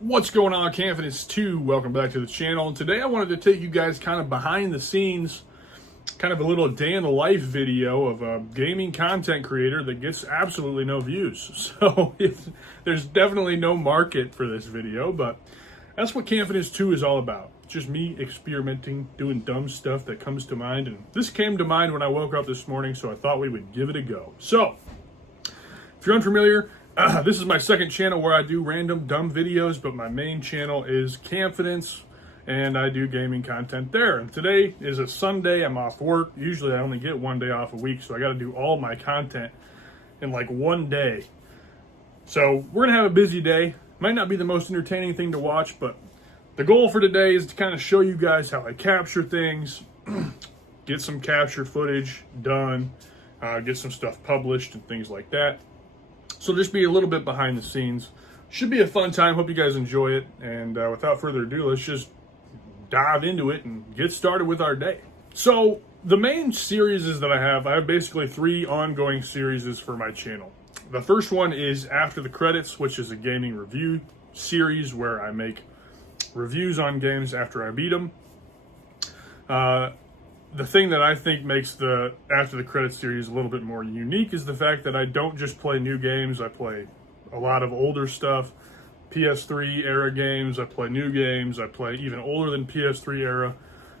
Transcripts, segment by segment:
What's going on, Confidence 2? Welcome back to the channel. And today I wanted to take you guys kind of behind the scenes, kind of a little day in the life video of a gaming content creator that gets absolutely no views. So there's definitely no market for this video, but that's what Confidence 2 is all about. Just me experimenting, doing dumb stuff that comes to mind. And this came to mind when I woke up this morning, so I thought we would give it a go. So, if you're unfamiliar, this is my second channel where I do random dumb videos, but my main channel is Confidence, and I do gaming content there. And today is a Sunday. I'm off work. Usually I only get one day off a week, so I got to do all my content in like one day. So we're going to have a busy day. Might not be the most entertaining thing to watch, but the goal for today is to kind of show you guys how I capture things, get some capture footage done, get some stuff published and things like that. So just be a little bit behind the scenes. Should be a fun time. Hope you guys enjoy it. And without further ado, let's just dive into it and get started with our day. So the main series is that I have basically 3 ongoing series for my channel. The first one is After the Credits, which is a gaming review series where I make reviews on games after I beat them. The thing that I think makes the After the Credits series a little bit more unique is the fact that I don't just play new games. I play a lot of older stuff, PS3 era games. I play new games. I play even older than PS3 era,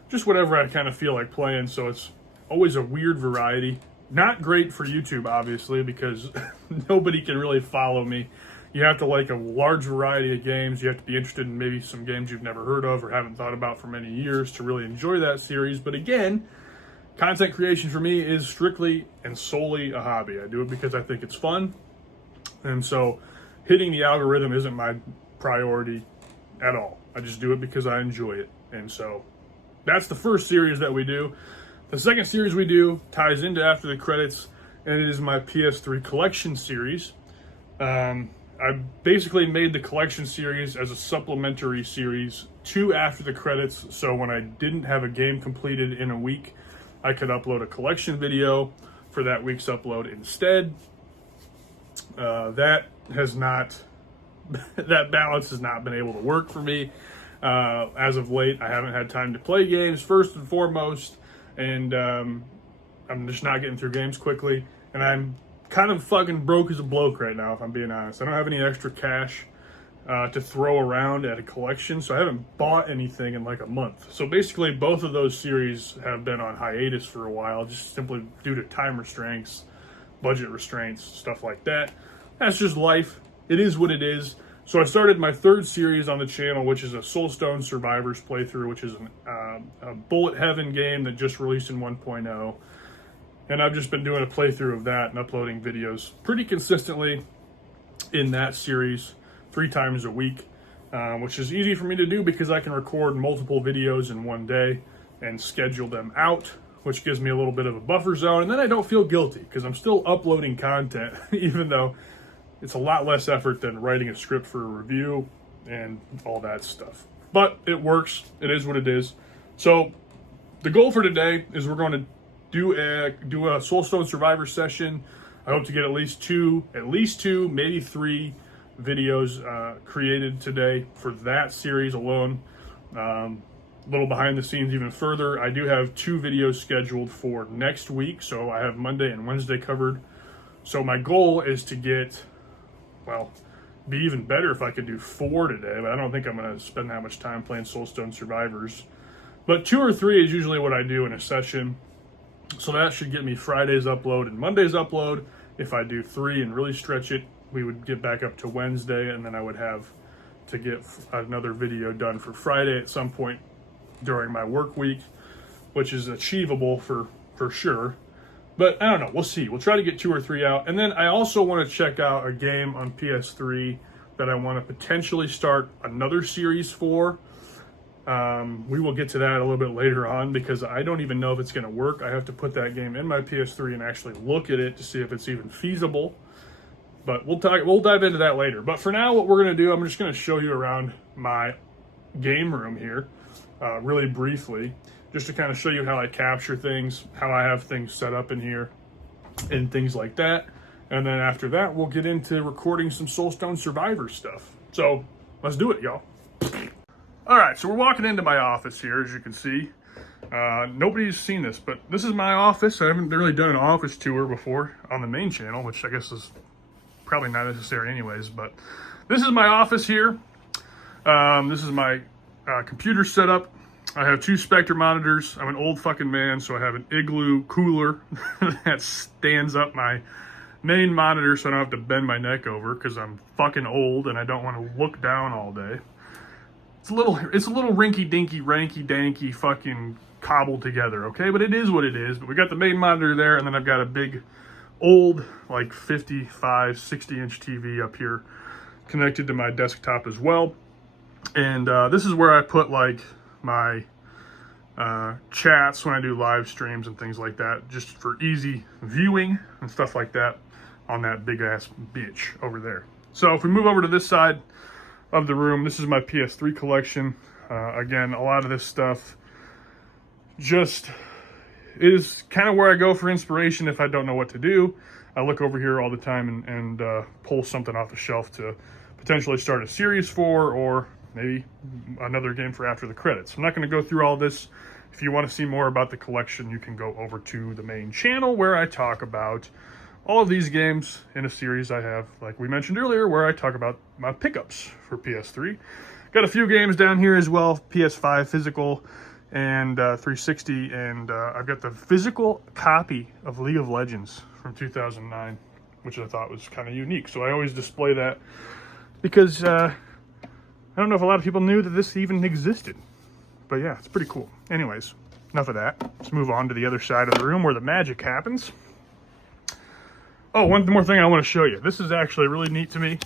just whatever I kind of feel like playing. So it's always a weird variety. Not great for YouTube, obviously, because nobody can really follow me. You have to like a large variety of games. You have to be interested in maybe some games you've never heard of or haven't thought about for many years to really enjoy that series. But again, content creation for me is strictly and solely a hobby. I do it because I think it's fun. And so hitting the algorithm isn't my priority at all. I just do it because I enjoy it. And so that's the first series that we do. The second series we do ties into After the Credits, and it is my PS3 collection series. I basically made the collection series as a supplementary series to After the Credits, so when I didn't have a game completed in a week, I could upload a collection video for that week's upload instead. That balance has not been able to work for me. As of late, I haven't had time to play games, first and foremost, and I'm just not getting through games quickly, and I'm kind of fucking broke as a bloke right now, if I'm being honest. I don't have any extra cash to throw around at a collection, so I haven't bought anything in like a month. So basically, both of those series have been on hiatus for a while, just simply due to time restraints, budget restraints, stuff like that. That's just life. It is what it is. So I started my third series on the channel, which is a Soulstone Survivors playthrough, which is a Bullet Heaven game that just released in 1.0. And I've just been doing a playthrough of that and uploading videos pretty consistently in that series 3 times a week, which is easy for me to do because I can record multiple videos in one day and schedule them out, which gives me a little bit of a buffer zone. And then I don't feel guilty because I'm still uploading content, even though it's a lot less effort than writing a script for a review and all that stuff. But it works. It is what it is. So the goal for today is we're going to do a Soulstone Survivor session. I hope to get at least two, maybe 3 videos created today for that series alone. A little behind the scenes even further, I do have 2 videos scheduled for next week, so I have Monday and Wednesday covered. So my goal is to get, well, be even better if I could do 4 today, but I don't think I'm going to spend that much time playing Soulstone Survivors. But 2 or 3 is usually what I do in a session. So that should get me Friday's upload and Monday's upload. If I do 3 and really stretch it, we would get back up to Wednesday, and then I would have to get another video done for Friday at some point during my work week, which is achievable for sure. But I don't know, we'll see. We'll try to get 2 or 3 out. And then I also want to check out a game on PS3 that I want to potentially start another series for. We will get to that a little bit later on because I don't even know if it's going to work. I have to put that game in my PS3 and actually look at it to see if it's even feasible. But we'll dive into that later. But for now, what we're going to do, I'm just going to show you around my game room here really briefly, just to kind of show you how I capture things, how I have things set up in here, and things like that. And then after that, we'll get into recording some Soulstone Survivor stuff. So let's do it, y'all. All right, so we're walking into my office here, as you can see. Nobody's seen this, but this is my office. I haven't really done an office tour before on the main channel, which I guess is probably not necessary anyways, but this is my office here. This is my computer setup. I have 2 Spectre monitors. I'm an old fucking man, so I have an Igloo cooler that stands up my main monitor so I don't have to bend my neck over because I'm fucking old and I don't want to look down all day. It's a little rinky-dinky, ranky-danky fucking cobbled together, okay? But it is what it is. But we got the main monitor there, and then I've got a big, old, like 55, 60-inch TV up here connected to my desktop as well. And this is where I put, like, my chats when I do live streams and things like that, just for easy viewing and stuff like that on that big-ass bitch over there. So if we move over to this side of the room, this is my PS3 collection. Again, a lot of this stuff just is kind of where I go for inspiration if I don't know what to do. I look over here all the time and pull something off the shelf to potentially start a series for, or maybe another game for after the credits. I'm not going to go through all this. If you want to see more about the collection, you can go over to the main channel where I talk about all of these games in a series I have, like we mentioned earlier, where I talk about my pickups for PS3. Got a few games down here as well, PS5 physical and 360, and I've got the physical copy of League of Legends from 2009, which I thought was kind of unique. So I always display that because I don't know if a lot of people knew that this even existed. But yeah, it's pretty cool. Anyways, enough of that. Let's move on to the other side of the room where the magic happens. Oh, one more thing I want to show you. This is actually really neat to me.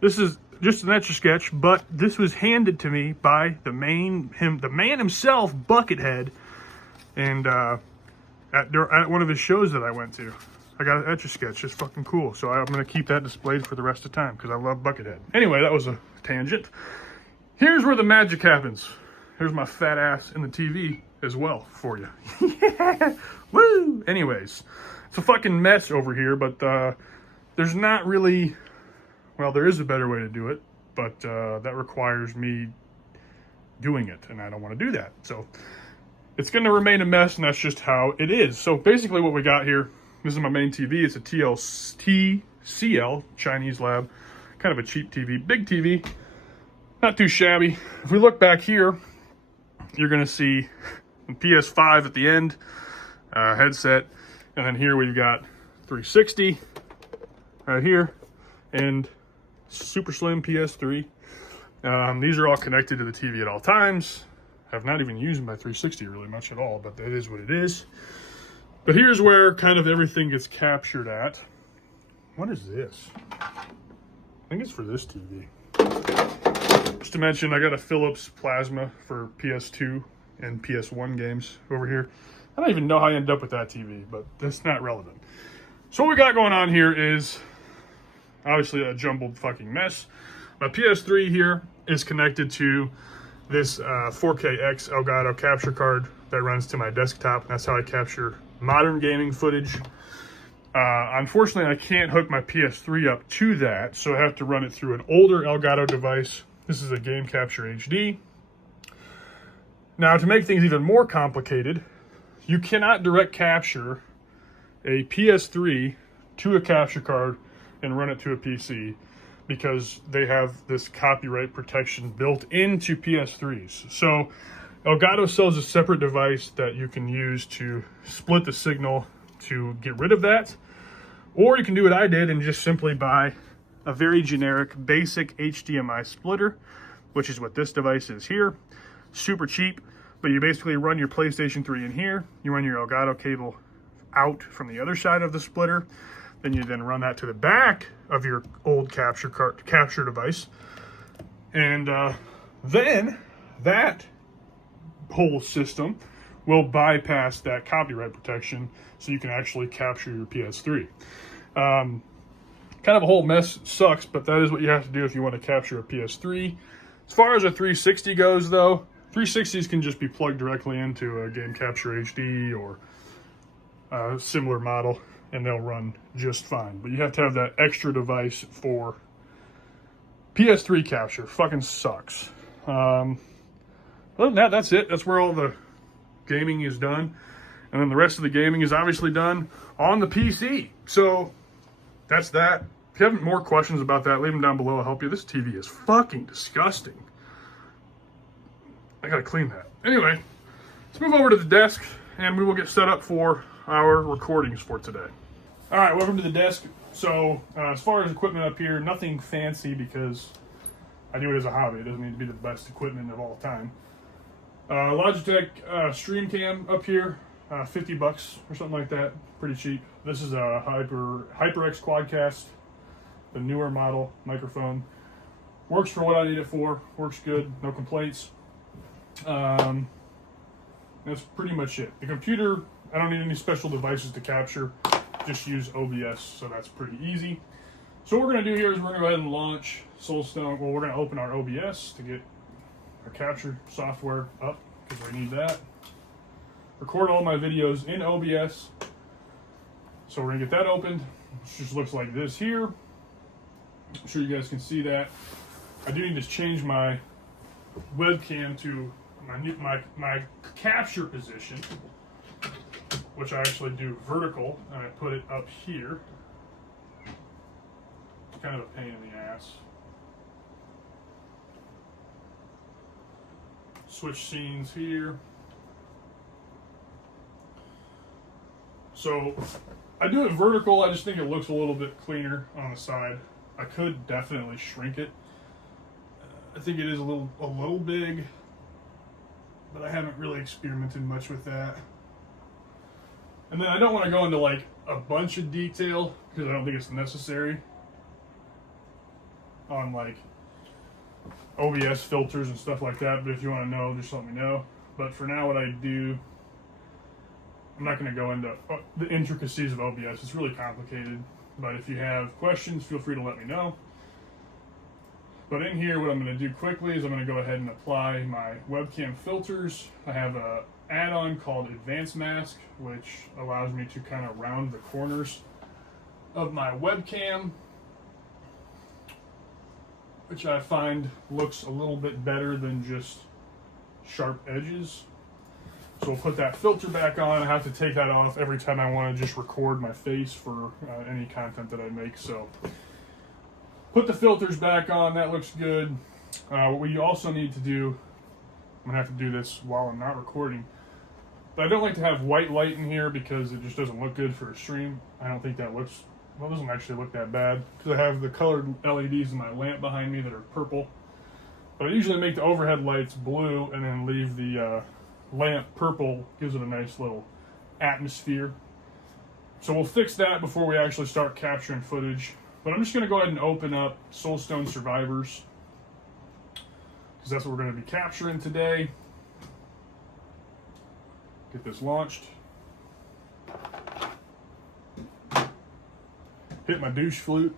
This is just an Etch-a-Sketch, but this was handed to me by the man himself, Buckethead, and at one of his shows that I went to. I got an Etch-a-Sketch. It's fucking cool. So I'm going to keep that displayed for the rest of the time because I love Buckethead. Anyway, that was a tangent. Here's where the magic happens. Here's my fat ass in the TV as well for you. Yeah! Woo! Anyways, it's a fucking mess over here, but there's not really... Well, there is a better way to do it, but that requires me doing it, and I don't want to do that. So it's going to remain a mess, and that's just how it is. So basically what we got here, this is my main TV. It's a TCL, Chinese Lab, kind of a cheap TV. Big TV, not too shabby. If we look back here, you're going to see the PS5 at the end, headset, and then here we've got 360 right here, and super slim PS3. These are all connected to the TV at all times. I've not even used my 360 really much at all, but that is what it is. But here's where kind of everything gets captured at. What is this? I think it's for this TV. Just to mention, I got a Philips Plasma for PS2 and PS1 games over here. I don't even know how I ended up with that TV, but that's not relevant. So what we got going on here is obviously a jumbled fucking mess. My PS3 here is connected to this 4KX Elgato capture card that runs to my desktop. That's how I capture modern gaming footage. Unfortunately, I can't hook my PS3 up to that, so I have to run it through an older Elgato device. This is a Game Capture HD. Now, to make things even more complicated, you cannot direct capture a PS3 to a capture card and run it to a PC because they have this copyright protection built into PS3s. So Elgato sells a separate device that you can use to split the signal to get rid of that. Or you can do what I did and just simply buy a very generic basic HDMI splitter, which is what this device is here. Super cheap, but you basically run your PlayStation 3 in here, you run your Elgato cable out from the other side of the splitter, then you then run that to the back of your old capture device, and then that whole system will bypass that copyright protection, so you can actually capture your PS3. Kind of a whole mess, sucks, but that is what you have to do if you want to capture a PS3. As far as a 360 goes, though, 360s can just be plugged directly into a Game Capture HD or a similar model, and they'll run just fine. But you have to have that extra device for PS3 capture fucking sucks. Other than that, that's it. That's where all the gaming is done. And then the rest of the gaming is obviously done on the PC. So that's that. If you have more questions about that, leave them down below. I'll help you. This TV is fucking disgusting. I gotta clean that. Anyway, let's move over to the desk and we will get set up for our recordings for today. All right, welcome to the desk. So as far as equipment up here, nothing fancy because I do it as a hobby. It doesn't need to be the best equipment of all time. Logitech stream cam up here, $50 or something like that. Pretty cheap. This is a HyperX Quadcast, the newer model microphone. Works for what I need it for. Works good. No complaints. That's pretty much it. The computer, I don't need any special devices to capture. Just use OBS, so that's pretty easy. So what we're going to do here is we're going to go ahead and launch Soulstone. Well, we're going to open our OBS to get our capture software up because we need that. Record all my videos in OBS. So we're going to get that opened. It just looks like this here. I'm sure you guys can see that. I do need to change my webcam to my capture position, which I actually do vertical, and I put it up here. It's kind of a pain in the ass. Switch scenes here. So I do it vertical. I just think it looks a little bit cleaner on the side. I could definitely shrink it. I think it is a little big, but I haven't really experimented much with that. And then I don't want to go into like a bunch of detail because I don't think it's necessary on like OBS filters and stuff like that. But if you want to know, just let me know. But for now, what I do, I'm not going to go into the intricacies of OBS. It's really complicated. But if you have questions, feel free to let me know. But in here, what I'm going to do quickly is I'm going to go ahead and apply my webcam filters. I have a add-on called Advanced Mask, which allows me to kind of round the corners of my webcam, which I find looks a little bit better than just sharp edges. So we'll put that filter back on. I have to take that off every time I want to just record my face for any content that I make. So put the filters back on. That looks good. What we also need to do, I'm going to have to do this while I'm not recording, but I don't like to have white light in here because it just doesn't look good for a stream. I don't think that looks, well, it doesn't actually look that bad because I have the colored LEDs in my lamp behind me that are purple. But I usually make the overhead lights blue and then leave the lamp purple. Gives it a nice little atmosphere. So we'll fix that before we actually start capturing footage. But I'm just going to go ahead and open up Soulstone Survivors because that's what we're going to be capturing today. Get this launched. Hit my douche flute.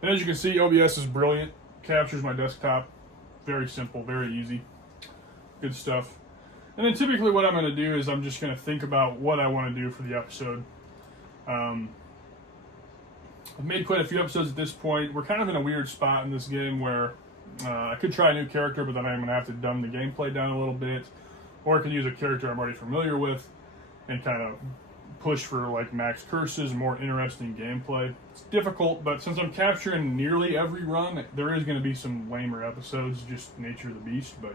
And as you can see, OBS is brilliant. Captures my desktop. Very simple, very easy. Good stuff. And then typically what I'm going to do is I'm just going to think about what I want to do for the episode. I've made quite a few episodes at this point. We're kind of in a weird spot in this game where I could try a new character, but then I'm going to have to dumb the gameplay down a little bit. Or I could use a character I'm already familiar with and kind of push for like max curses and more interesting gameplay. It's difficult, but since I'm capturing nearly every run, there is going to be some lamer episodes, just nature of the beast, but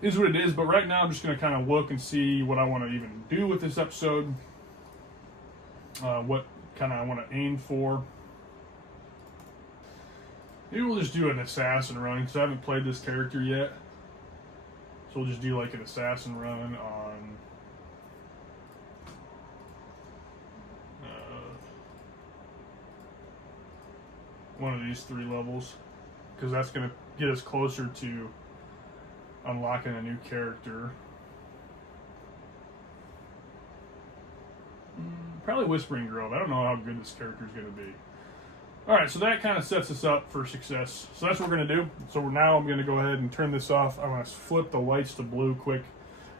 it is what it is. But right now I'm just going to kind of look and see what I want to even do with this episode, what kind of I want to aim for. Maybe we'll just do an assassin run because I haven't played this character yet. So we'll just do like an assassin run on one of these 3 levels because that's going to get us closer to unlocking a new character. Probably Whispering Grove. I don't know how good this character is going to be. Alright, so that kind of sets us up for success. So that's what we're going to do. So now I'm going to go ahead and turn this off. I'm going to flip the lights to blue quick,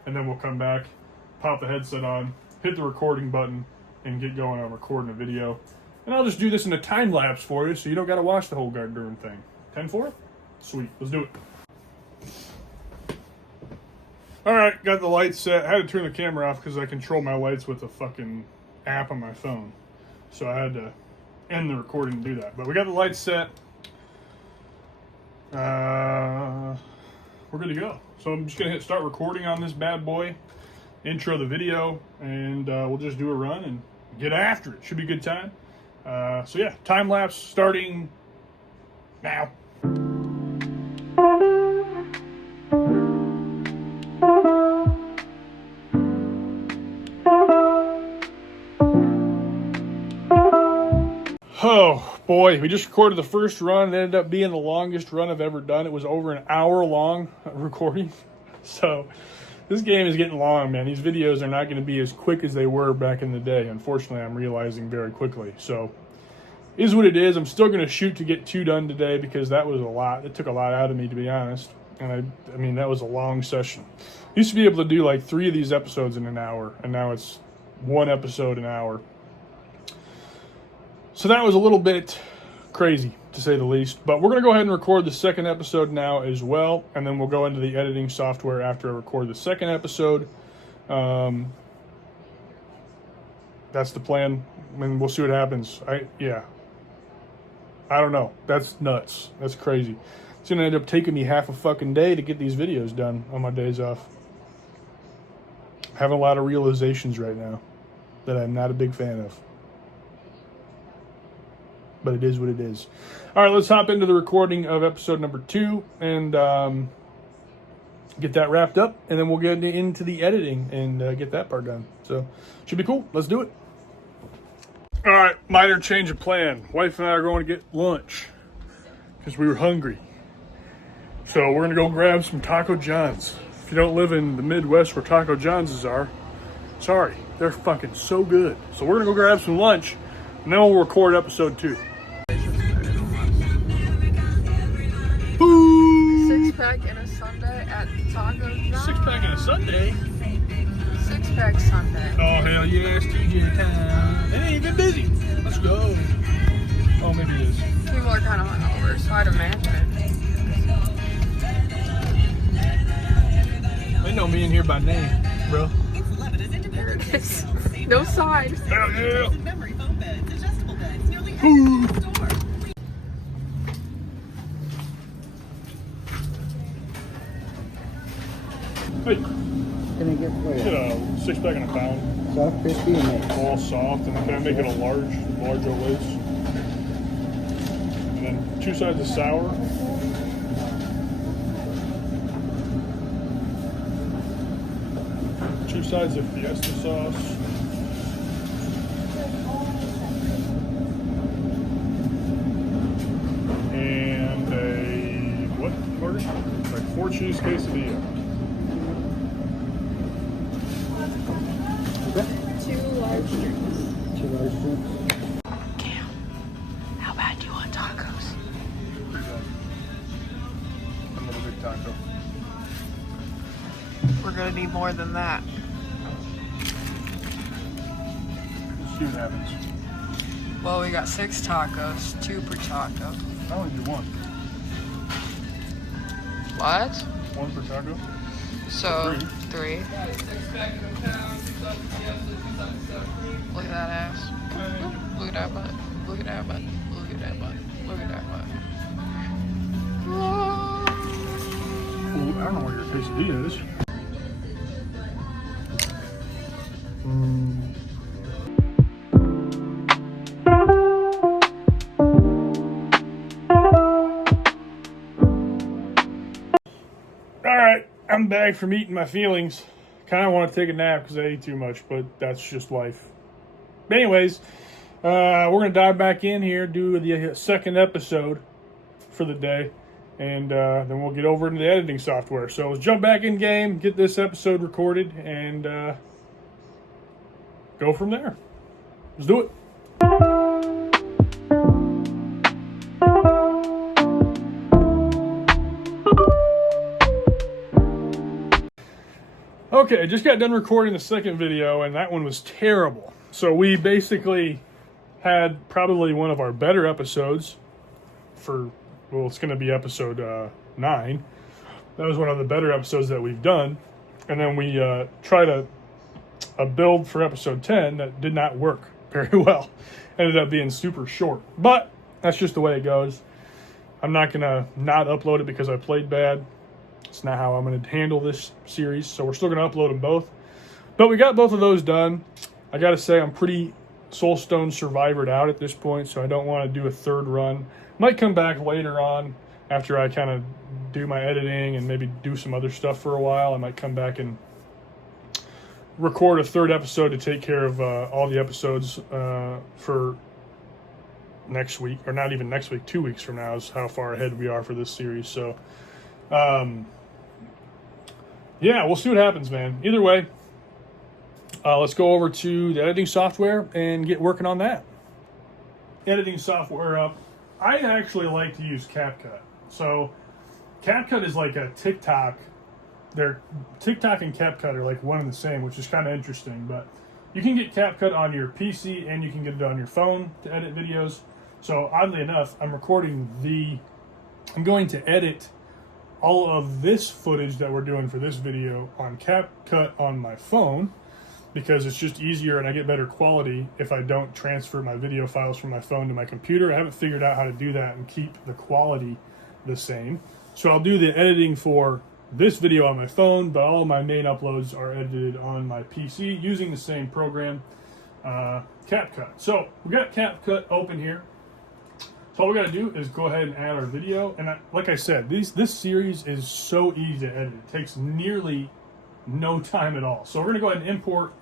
and then we'll come back, pop the headset on, hit the recording button and get going on recording a video. And I'll just do this in a time lapse for you so you don't got to watch the whole goddamn thing. 10-4? Sweet. Let's do it. Alright, got the lights set. I had to turn the camera off because I control my lights with a fucking app on my phone. So I had to end the recording to do that. But we got the lights set. We're good to go. So I'm just going to hit start recording on this bad boy. Intro the video. And we'll just do a run and get after it. Should be a good time. So yeah, time lapse starting now. Oh boy, we just recorded the first run. It ended up being the longest run I've ever done. It was over an hour long recording. So this game is getting long, man. These videos are not going to be as quick as they were back in the day. Unfortunately, I'm realizing very quickly. So is what it is. I'm still going to shoot to get 2 done today because that was a lot. It took a lot out of me, to be honest. And I mean, that was a long session. Used to be able to do like 3 of these episodes in an hour, and now it's 1 episode an hour. So that was a little bit crazy, to say the least. But we're going to go ahead and record the second episode now as well, and then we'll go into the editing software after I record the second episode. That's the plan. I mean, we'll see what happens. I don't know. That's nuts. That's crazy. It's going to end up taking me half a fucking day to get these videos done on my days off. Having a lot of realizations right now that I'm not a big fan of. But it is what it is. All right, let's hop into the recording of episode number 2 and get that wrapped up. And then we'll get into the editing and get that part done. So, should be cool. Let's do it. All right, minor change of plan. Wife and I are going to get lunch because we were hungry. So we're going to go grab some Taco John's. If you don't live in the Midwest where Taco John's are, sorry, they're fucking so good. So we're going to go grab some lunch and then we'll record episode 2. 6-pack and a sundae at Taco John's. 6-pack and a sundae? 6-pack sundae. Oh, hell yes, TJ time. It ain't even busy. Let's go. Oh, maybe it is. People are kind of hungover, so I'd imagine. They know me in here by name, bro. There it is. No side. Hell yeah. Hey, Can I get get a 6-pack and a pound. soft crispy and mix? All soft, and can I make it a large Olay's? And then 2 sides of sour. Two sides of Fiesta sauce. And a, what order? Like 4 cheese quesadilla. Okay. 2 large drinks. 2 large drinks. Cam, how bad do you want tacos? Another big taco. We're gonna need more than that. Let's see what happens. Well, we got 6 tacos, 2 per taco. I only do 1. What? 1 per taco? So, 3. Look at that ass. Look at that butt. Look at that butt. Look at that butt. Look at that butt. Ooh, I don't know where your quesadilla is. Alright, I'm back from eating my feelings. Kind of want to take a nap because I ate too much, but that's just life. But anyways, we're going to dive back in here, do the second episode for the day, and then we'll get over into the editing software. So let's jump back in game, get this episode recorded, and go from there. Let's do it. Okay, I just got done recording the second video, and that one was terrible. So we basically had probably one of our better episodes well, it's going to be episode 9. That was one of the better episodes that we've done. And then we tried a build for episode 10 that did not work very well. Ended up being super short. But that's just the way it goes. I'm not going to not upload it because I played bad. It's not how I'm going to handle this series. So we're still going to upload them both. But we got both of those done. I got to say, I'm pretty Soulstone survivored out at this point, so I don't want to do a third run. Might come back later on after I kind of do my editing and maybe do some other stuff for a while. I might come back and record a third episode to take care of all the episodes for next week, or not even next week, 2 weeks from now is how far ahead we are for this series. So yeah, we'll see what happens, man. Either way, let's go over to the editing software and get working on that. Editing software up. I actually like to use CapCut. So CapCut is like a TikTok. TikTok and CapCut are like one and the same, which is kind of interesting. But you can get CapCut on your PC and you can get it on your phone to edit videos. So oddly enough, I'm going to edit all of this footage that we're doing for this video on CapCut on my phone, because it's just easier and I get better quality if I don't transfer my video files from my phone to my computer. I haven't figured out how to do that and keep the quality the same. So I'll do the editing for this video on my phone, but all of my main uploads are edited on my PC using the same program, CapCut. So we got CapCut open here. So all we got to do is go ahead and add our video. And like I said, this series is so easy to edit. It takes nearly no time at all. So we're going to go ahead and import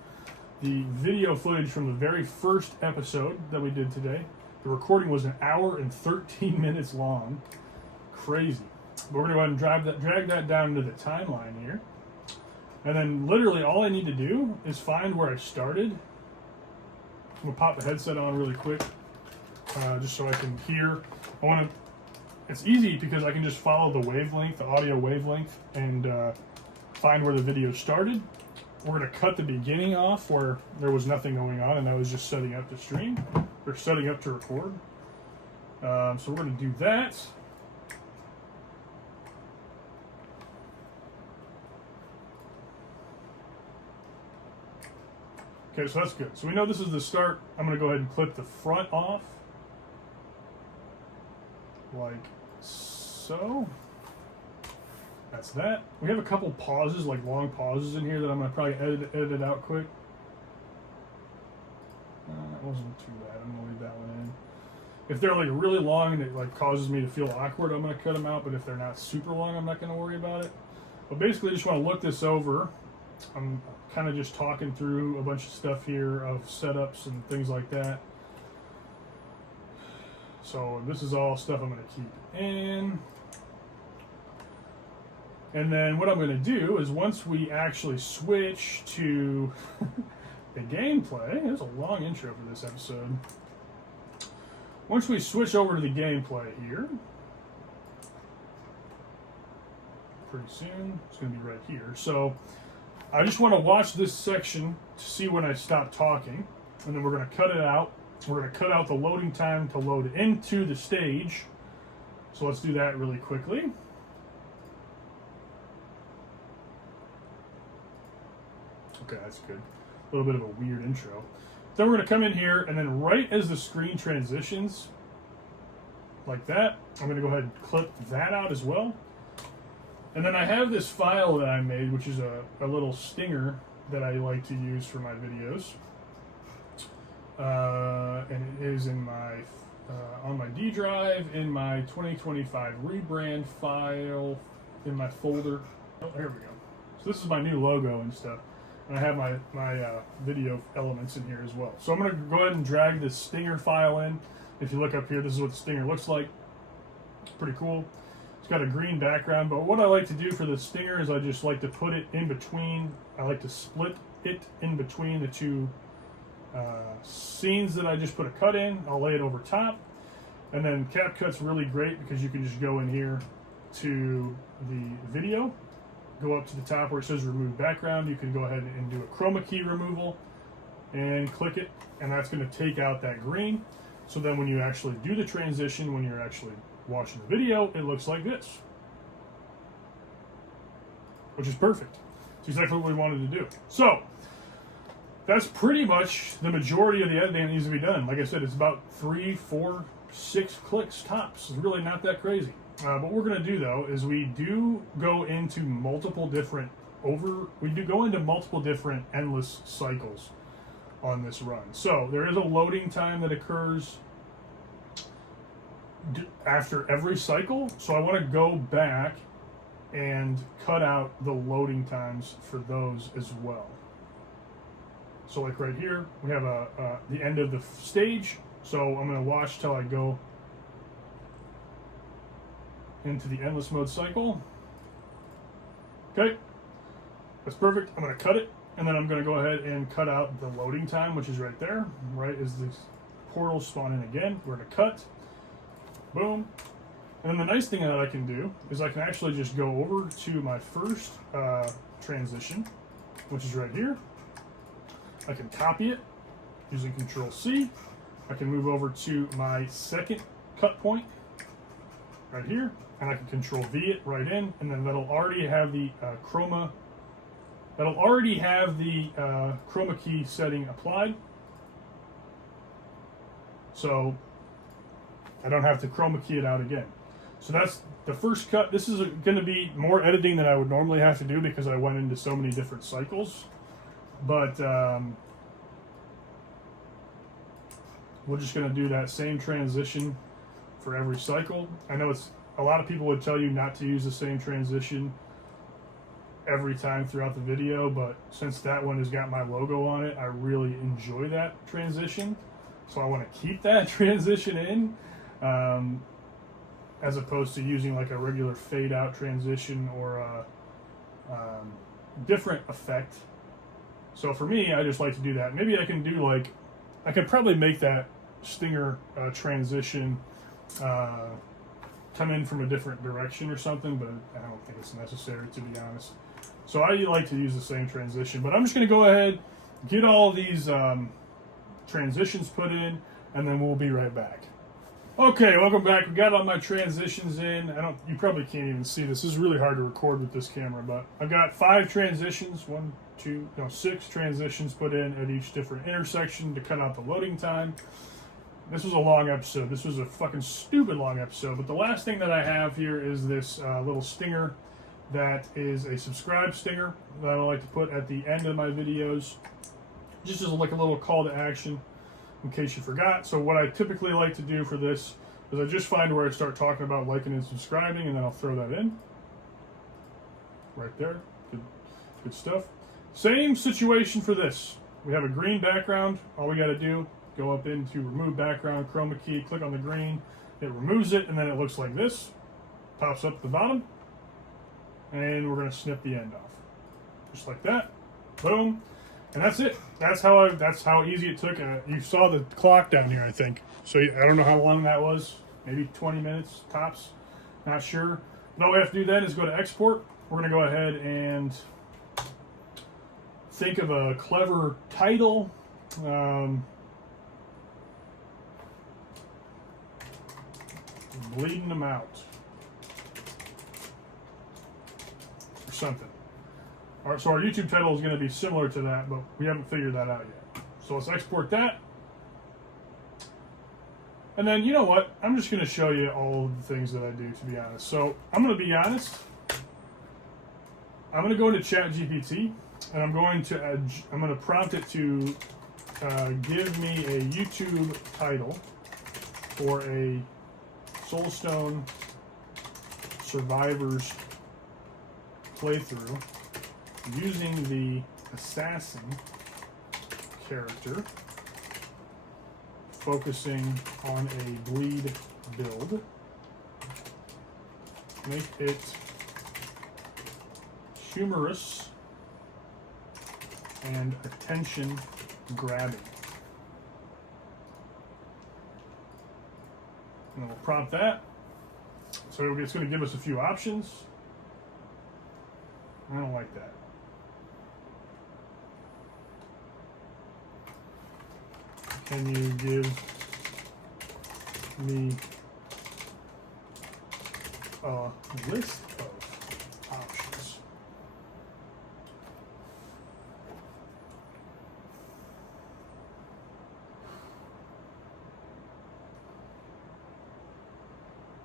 the video footage from the very first episode that we did today. The recording was 1 hour and 13 minutes long. Crazy. But we're going to go ahead and drag that down into the timeline here. And then literally all I need to do is find where I started. I'm going to pop the headset on really quick. Just so I can hear. It's easy because I can just follow the wavelength, the audio wavelength, and find where the video started. We're going to cut the beginning off where there was nothing going on and I was just setting up to stream, or setting up to record. So we're going to do that. Okay, so that's good. So we know this is the start. I'm going to go ahead and clip the front off. Like so. That's that. We have a couple pauses, like long pauses in here that I'm going to probably edit out quick. That wasn't too bad. I'm going to leave that one in. If they're like really long and it like causes me to feel awkward, I'm going to cut them out. But if they're not super long, I'm not going to worry about it. But basically, I just want to look this over. I'm kind of just talking through a bunch of stuff here of setups and things like that. So this is all stuff I'm going to keep in. And then what I'm going to do is once we actually switch to the gameplay, there's a long intro for this episode. Once we switch over to the gameplay here, pretty soon, it's going to be right here. So I just want to watch this section to see when I stop talking, and then we're going to cut it out. We're going to cut out the loading time to load into the stage. So let's do that really quickly. Okay, that's good. A little bit of a weird intro. Then we're going to come in here, and then right as the screen transitions, like that, I'm going to go ahead and clip that out as well. And then I have this file that I made, which is a little stinger that I like to use for my videos. And it is in my on my D drive in my 2025 rebrand file in my folder. Oh, there we go. So this is my new logo and stuff. And I have my video elements in here as well. So I'm going to go ahead and drag this stinger file in. If you look up here, this is what the stinger looks like. It's pretty cool. It's got a green background, but what I like to do for the stinger is I just like to put it in between. I like to split it in between the two scenes that I just put a cut in. I'll lay it over top. And then CapCut's really great because you can just go in here to the video go up to the top where it says remove background, you can go ahead and do a chroma key removal and click it, and that's going to take out that green. So then when you actually do the transition, when you're actually watching the video, it looks like this, which is perfect. It's exactly what we wanted to do. So that's pretty much the majority of the editing that needs to be done. Like I said, it's about 3, 4, 6 clicks tops. It's really not that crazy. What we're going to do though is we do go into multiple different endless cycles on this run. So there is a loading time that occurs after every cycle. So I want to go back and cut out the loading times for those as well. So like right here, we have the end of the stage. So I'm going to watch till I go into the endless mode cycle. Okay, that's perfect. I'm going to cut it, and then I'm going to go ahead and cut out the loading time, which is right there, right as the portals spawn in again. We're going to cut, boom. And then the nice thing that I can do is I can actually just go over to my first transition, which is right here. I can copy it using Control-C. I can move over to my second cut point right here, and I can Control-V it right in, and then that'll already have the chroma key setting applied. So I don't have to chroma key it out again. So that's the first cut. This is going to be more editing than I would normally have to do because I went into so many different cycles. But we're just going to do that same transition for every cycle. I know a lot of people would tell you not to use the same transition every time throughout the video, but since that one has got my logo on it, I really enjoy that transition. So I want to keep that transition in, as opposed to using like a regular fade out transition or a different effect. So for me, I just like to do that. Maybe I can do I could probably make that stinger transition come in from a different direction or something, but I don't think it's necessary, to be honest. So I like to use the same transition, but I'm just going to go ahead, get all these transitions put in, and then we'll be right back. Okay, welcome back. We got all my transitions in. You probably can't even see this. This is really hard to record with this camera, but I've got 5 transitions, 6 transitions put in at each different intersection to cut out the loading time. This was a long episode. This was a fucking stupid long episode, but the last thing that I have here is this little stinger that is a subscribe stinger that I like to put at the end of my videos, just as like a little call to action in case you forgot. So what I typically like to do for this is I just find where I start talking about liking and subscribing, and then I'll throw that in right there. Good stuff. Same situation for this. We have a green background. All we got to do, go up into remove background, chroma key, click on the green, it removes it, and then it looks like this. Pops up at the bottom, and we're going to snip the end off, just like that. Boom, and that's it. That's how easy it took. You saw the clock down here, I think. So I don't know how long that was. Maybe 20 minutes tops. Not sure. But all we have to do then is go to export. We're going to go ahead and think of a clever title. Bleeding them out. Or something. So our YouTube title is going to be similar to that, but we haven't figured that out yet. So let's export that. And then, you know what? I'm just going to show you all of the things that I do, to be honest. So I'm going to be honest. I'm going to go into ChatGPT, and I'm going to prompt it to give me a YouTube title for a Soulstone Survivors playthrough using the assassin character, focusing on a bleed build. Make it humorous and attention grabbing. And we'll prompt that. So it's going to give us a few options. I don't like that. Can you give me a list of options?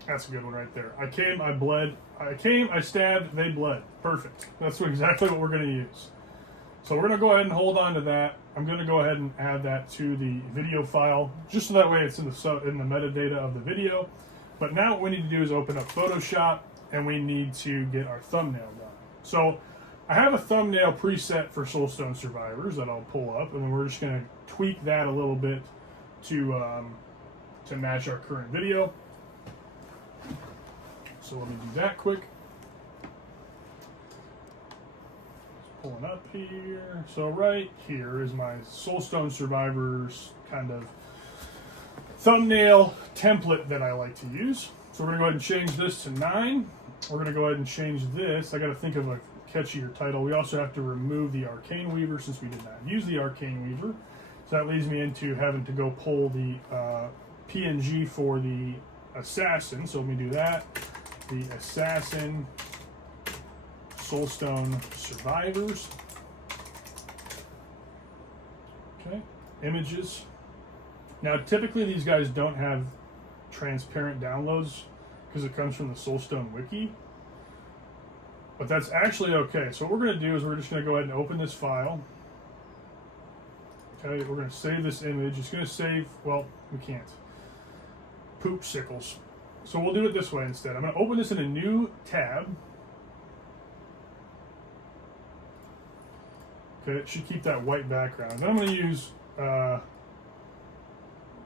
That's a good one right there. I came, I bled. I came, I stabbed, they bled. Perfect. That's exactly what we're going to use. So we're going to go ahead and hold on to that. I'm going to go ahead and add that to the video file, just so that way it's in the metadata of the video. But now what we need to do is open up Photoshop, and we need to get our thumbnail done. So I have a thumbnail preset for Soulstone Survivors that I'll pull up, and then we're just going to tweak that a little bit to match our current video. So let me do that quick. Just pulling up here. So right here is my Soulstone Survivors kind of thumbnail template that I like to use. So we're going to go ahead and change this to 9. We're going to go ahead and change this. I got to think of a catchier title. We also have to remove the Arcane Weaver since we did not use the Arcane Weaver. So that leads me into having to go pull the PNG for the Assassin. So let me do that. The Assassin Soulstone Survivors. Okay, images. Now, typically these guys don't have transparent downloads because it comes from the Soulstone wiki, but that's actually okay. So what we're going to do is we're just going to go ahead and open this file. Okay, we're going to save this image. It's going to save, well, we can't. Poop sickles. So we'll do it this way instead. I'm going to open this in a new tab. Okay, it should keep that white background. Then I'm going to use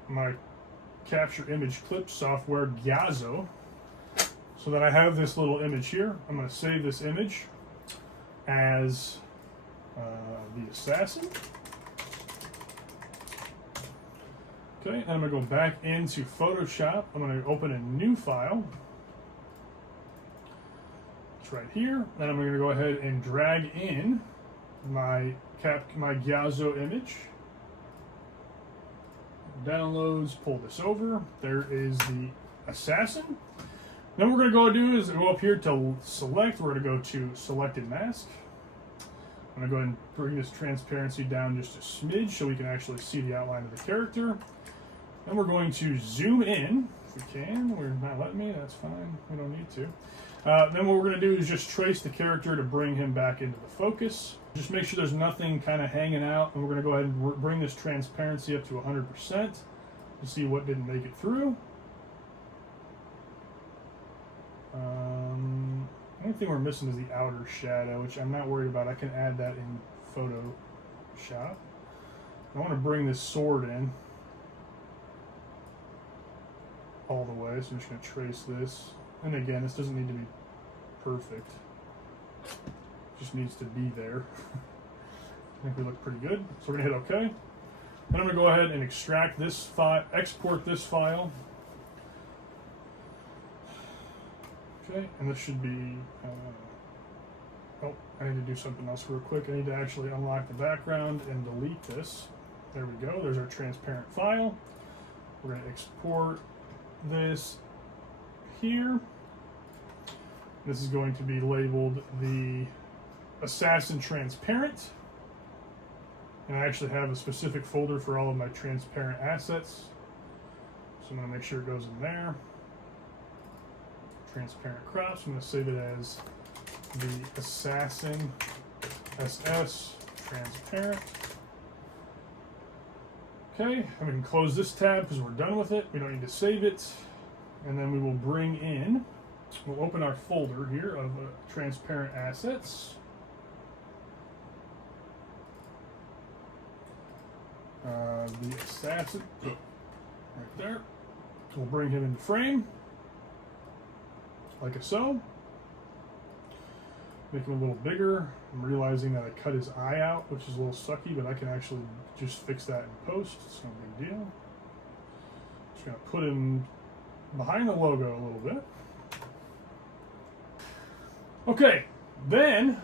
my capture image clip software, Gyazo, so that I have this little image here. I'm going to save this image as the Assassin. Okay, and I'm going to go back into Photoshop. I'm going to open a new file. It's right here. And I'm going to go ahead and drag in my Gyazo image. Downloads, pull this over. There is the Assassin. Then what we're going to go do is go up here to select. We're going to go to Selected Mask. I'm going to go ahead and bring this transparency down just a smidge so we can actually see the outline of the character. Then we're going to zoom in, if we can. We're not letting me, that's fine. We don't need to. Then what we're going to do is just trace the character to bring him back into the focus. Just make sure there's nothing kind of hanging out. And we're going to go ahead and bring this transparency up to 100% to see what didn't make it through. The only thing we're missing is the outer shadow, which I'm not worried about. I can add that in Photoshop. I want to bring this sword in all the way, so I'm just going to trace this. And again, this doesn't need to be perfect. It just needs to be there. I think we look pretty good. So we're going to hit OK. Then I'm going to go ahead and extract this file, export this file. Okay, and this should be, oh, I need to do something else real quick. I need to actually unlock the background and delete this. There we go, there's our transparent file. We're going to export this here. This is going to be labeled the Assassin Transparent. And I actually have a specific folder for all of my transparent assets. So I'm going to make sure it goes in there. Transparent crops. I'm going to save it as the Assassin SS Transparent. Okay, and we can close this tab because we're done with it. We don't need to save it. And then we will bring in, we'll open our folder here of transparent assets. The Assassin, right there. We'll bring him into frame. Like so. Make him a little bigger. I'm realizing that I cut his eye out, which is a little sucky, but I can actually just fix that in post. It's no big deal. Just gonna put him behind the logo a little bit. Okay, then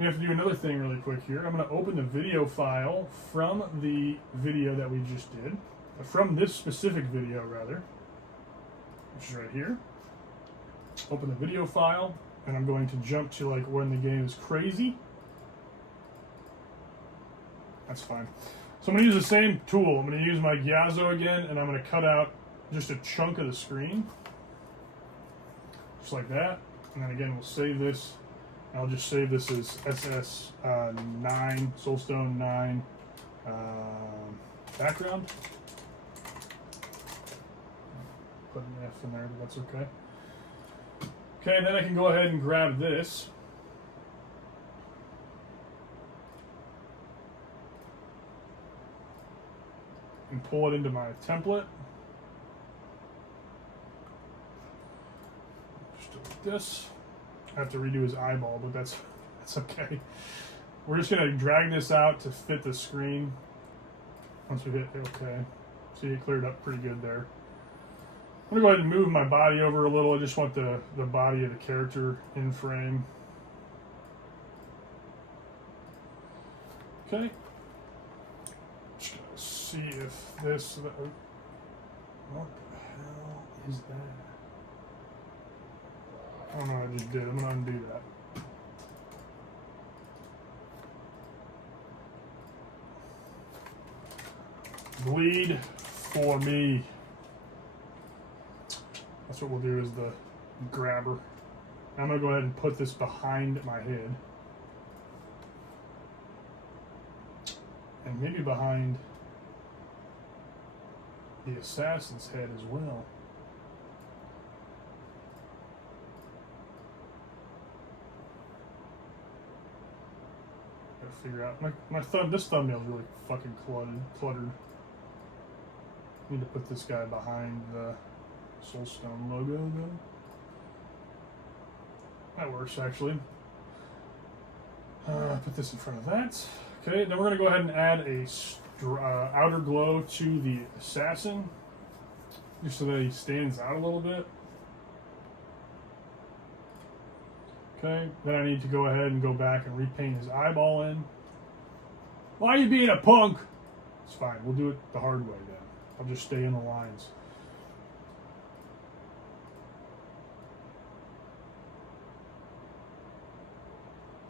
we have to do another thing really quick here. I'm going to open the video file from the video that we just did. From this specific video, rather. Which is right here. Open the video file. And I'm going to jump to like when the game is crazy. That's fine. So I'm going to use the same tool. I'm going to use my Gyazo again, and I'm going to cut out just a chunk of the screen. Just like that. And then again, we'll save this. I'll just save this as SS9, Soulstone 9 background. Put an F in there, but that's okay. Okay, and then I can go ahead and grab this. And pull it into my template. Just like this. I have to redo his eyeball, but that's okay. We're just gonna drag this out to fit the screen. Once we hit okay. See, it cleared up pretty good there. I'm gonna go ahead and move my body over a little. I just want the body of the character in frame. Okay. Just gonna see if this. What the hell is that? I don't know what I just did. I'm gonna undo that. Bleed for me. That's what we'll do is the grabber. I'm gonna go ahead and put this behind my head. And maybe behind the assassin's head as well. Gotta figure out this thumbnail's really fucking cluttered. Need to put this guy behind the Soulstone logo though. That works actually. Put this in front of that. Okay, then we're going to go ahead and add a outer glow to the assassin, just so that he stands out a little bit. Okay, then I need to go ahead and go back and repaint his eyeball in. Why are you being a punk? It's fine, we'll do it the hard way then. I'll just stay in the lines.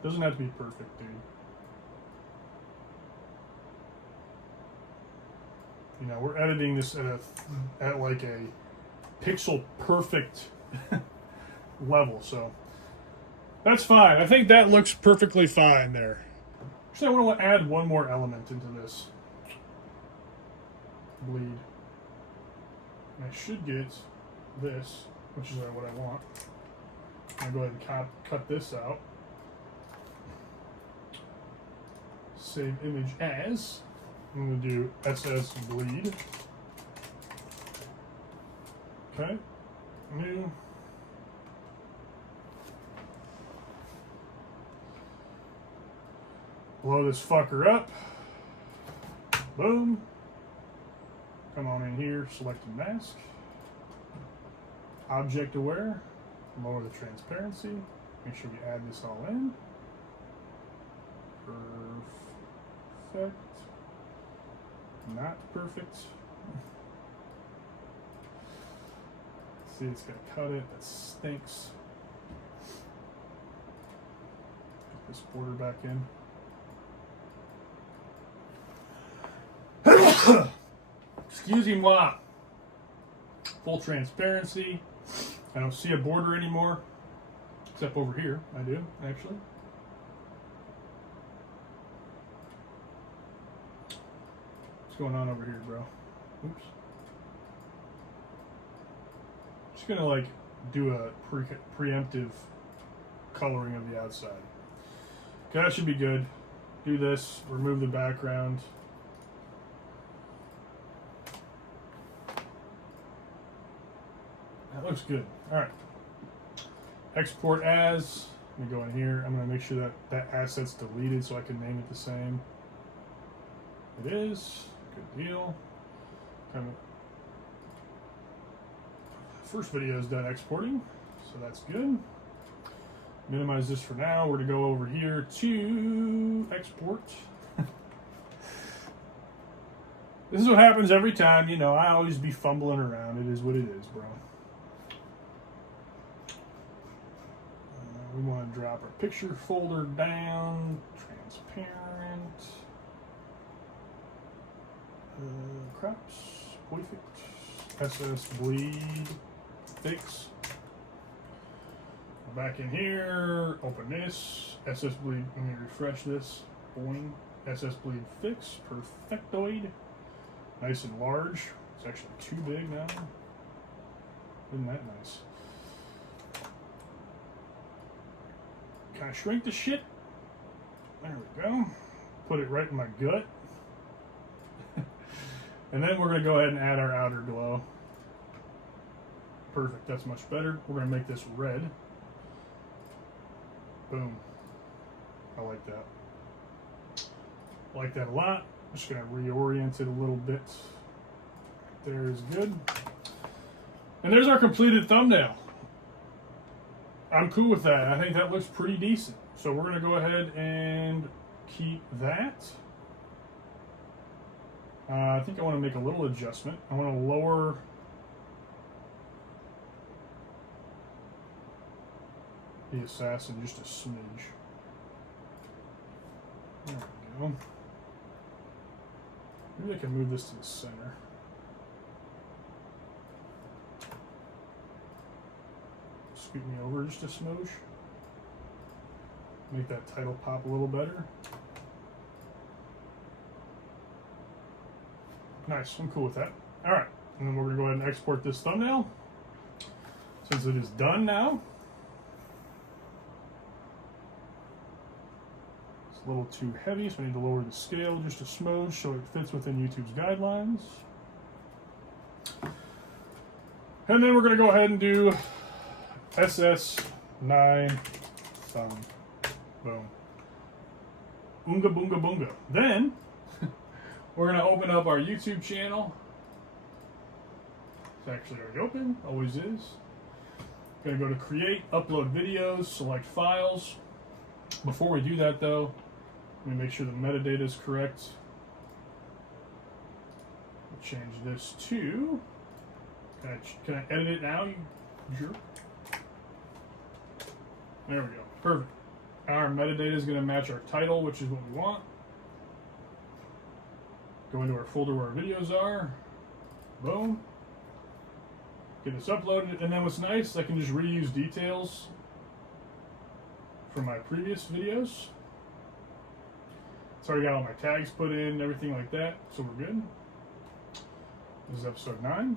Doesn't have to be perfect, dude. You know, we're editing this at like a pixel perfect level, so that's fine. I think that looks perfectly fine there. Actually, I want to add one more element into this. Bleed. And I should get this, which is what I want. I'll go ahead and cut this out. Save image as. I'm going to do SS bleed. Okay. New. Blow this fucker up. Boom. Come on in here, select a mask. Object aware. Lower the transparency. Make sure we add this all in. Perfect. Not perfect. See, it's gonna cut it. That stinks. Put this border back in. Excusez-moi. Full transparency. I don't see a border anymore. Except over here. I do, actually. What's going on over here, bro? Oops. Just gonna like do a preemptive coloring of the outside. Okay, that should be good. Do this, remove the background. That looks good. All right. Export as. Let me go in here. I'm going to make sure that that asset's deleted so I can name it the same. It is. Good deal. First video is done exporting, so that's good. Minimize this for now. We're going to go over here to export. This is what happens every time. You know, I always be fumbling around. It is what it is, bro. We want to drop our picture folder down. Transparent. Crops. Perfect. SS bleed. Fix. Back in here. Open this. SS bleed. Let me refresh this. Boing. SS bleed fix. Perfectoid. Nice and large. It's actually too big now. Isn't that nice? Kind of shrink the shit. There we go. Put it right in my gut. And then we're going to go ahead and add our outer glow. Perfect. That's much better. We're going to make this red. Boom. I like that. I like that a lot. I'm just going to reorient it a little bit. There is good. And there's our completed thumbnail. I'm cool with that. I think that looks pretty decent. So we're going to go ahead and keep that. I think I want to make a little adjustment. I want to lower the assassin just a smidge. There we go. Maybe I can move this to the center. Scoot me over just a smoosh. Make that title pop a little better. Nice, I'm cool with that. All right, and then we're gonna go ahead and export this thumbnail. Since it is done now. It's a little too heavy, so I need to lower the scale just a smooch so it fits within YouTube's guidelines. And then we're gonna go ahead and do SS9 thumb. Boom. Oonga boonga boonga. Then we're going to open up our YouTube channel. It's actually already open, always is. Going to go to create, upload videos, select files. Before we do that though, let me make sure the metadata is correct. We'll change this to, can I edit it now, you jerk? There we go, perfect. Our metadata is going to match our title, which is what we want. Go into our folder where our videos are. Boom. Get this uploaded. And then what's nice, I can just reuse details from my previous videos. It's already got all my tags put in, everything like that. So we're good. This is episode 9.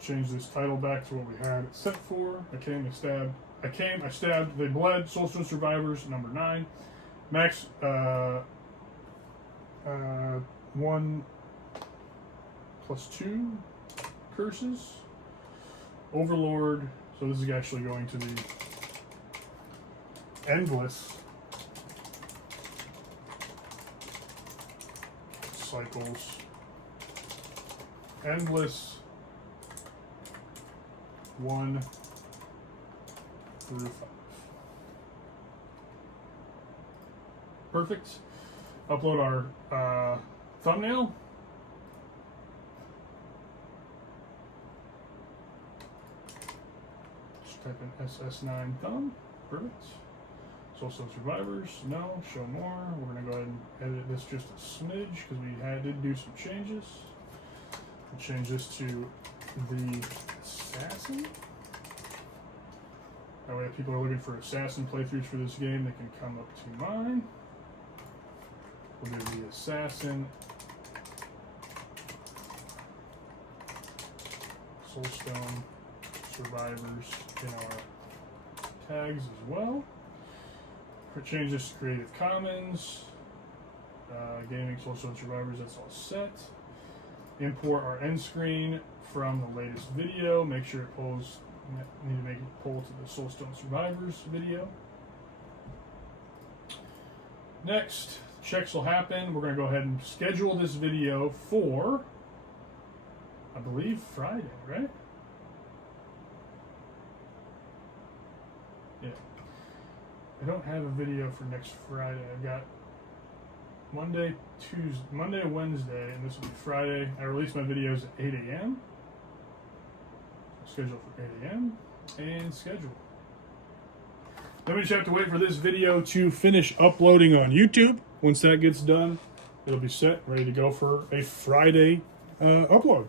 Change this title back to what we had it set for. I stabbed, they bled, Soulstone Survivors, number 9. Max, 1 plus 2 curses. Overlord, so this is actually going to be endless cycles. Endless 1 through 5. Perfect. Upload our thumbnail. Just type in SS9 thumb. Perfect. Soulstone Survivors. No. Show more. We're going to go ahead and edit this just a smidge because we did do some changes. We'll change this to the Assassin. That way if people are looking for Assassin playthroughs for this game, they can come up to mine. We'll do the Assassin, Soulstone Survivors in our tags as well. Change this to Creative Commons, Gaming Soulstone Survivors, that's all set. Import our end screen from the latest video. Make sure it pulls, need to make it pull to the Soulstone Survivors video. Next, checks will happen. We're going to go ahead and schedule this video for, I believe, Friday, right? Yeah. I don't have a video for next Friday. I've got Monday, Wednesday, and this will be Friday. I release my videos at 8 a.m. Schedule for 8 a.m. and schedule. Then we just have to wait for this video to finish uploading on YouTube. Once that gets done, it'll be set, ready to go for a Friday upload.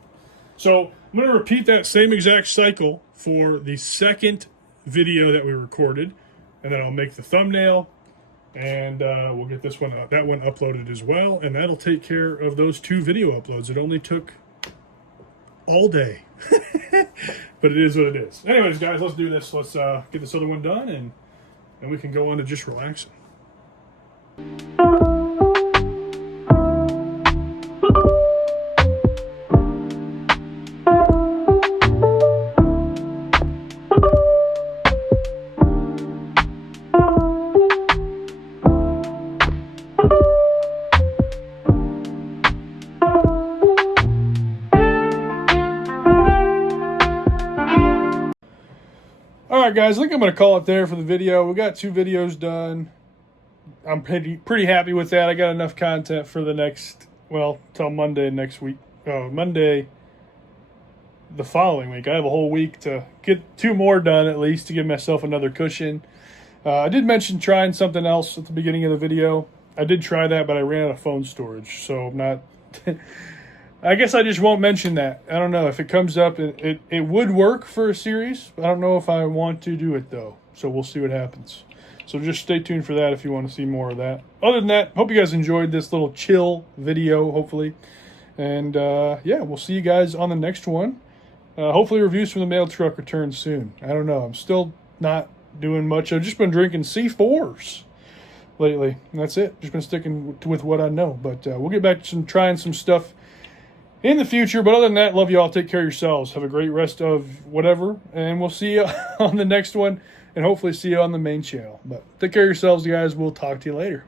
So I'm going to repeat that same exact cycle for the second video that we recorded, and then I'll make the thumbnail, and we'll get that one uploaded as well, and that'll take care of those 2 video uploads. It only took all day, but it is what it is. Anyways, guys, let's do this. Let's get this other one done, and we can go on to just relaxing. Alright guys, I think I'm going to call it there for the video. We got 2 videos done. I'm pretty happy with that. I got enough content for the next, well, till Monday next week. Monday the following week. I have a whole week to get 2 more done at least to give myself another cushion. I did mention trying something else at the beginning of the video. I did try that, but I ran out of phone storage, so I'm not... I guess I just won't mention that. I don't know. If it comes up, it would work for a series. I don't know if I want to do it, though. So we'll see what happens. So just stay tuned for that if you want to see more of that. Other than that, hope you guys enjoyed this little chill video, hopefully. And, yeah, we'll see you guys on the next one. Hopefully reviews from the mail truck return soon. I don't know. I'm still not doing much. I've just been drinking C4s lately. And that's it. Just been sticking with what I know. But we'll get back to trying some stuff in the future. But other than that, love you all. Take care of yourselves. Have a great rest of whatever. And we'll see you on the next one. And hopefully see you on the main channel. But take care of yourselves, guys. We'll talk to you later.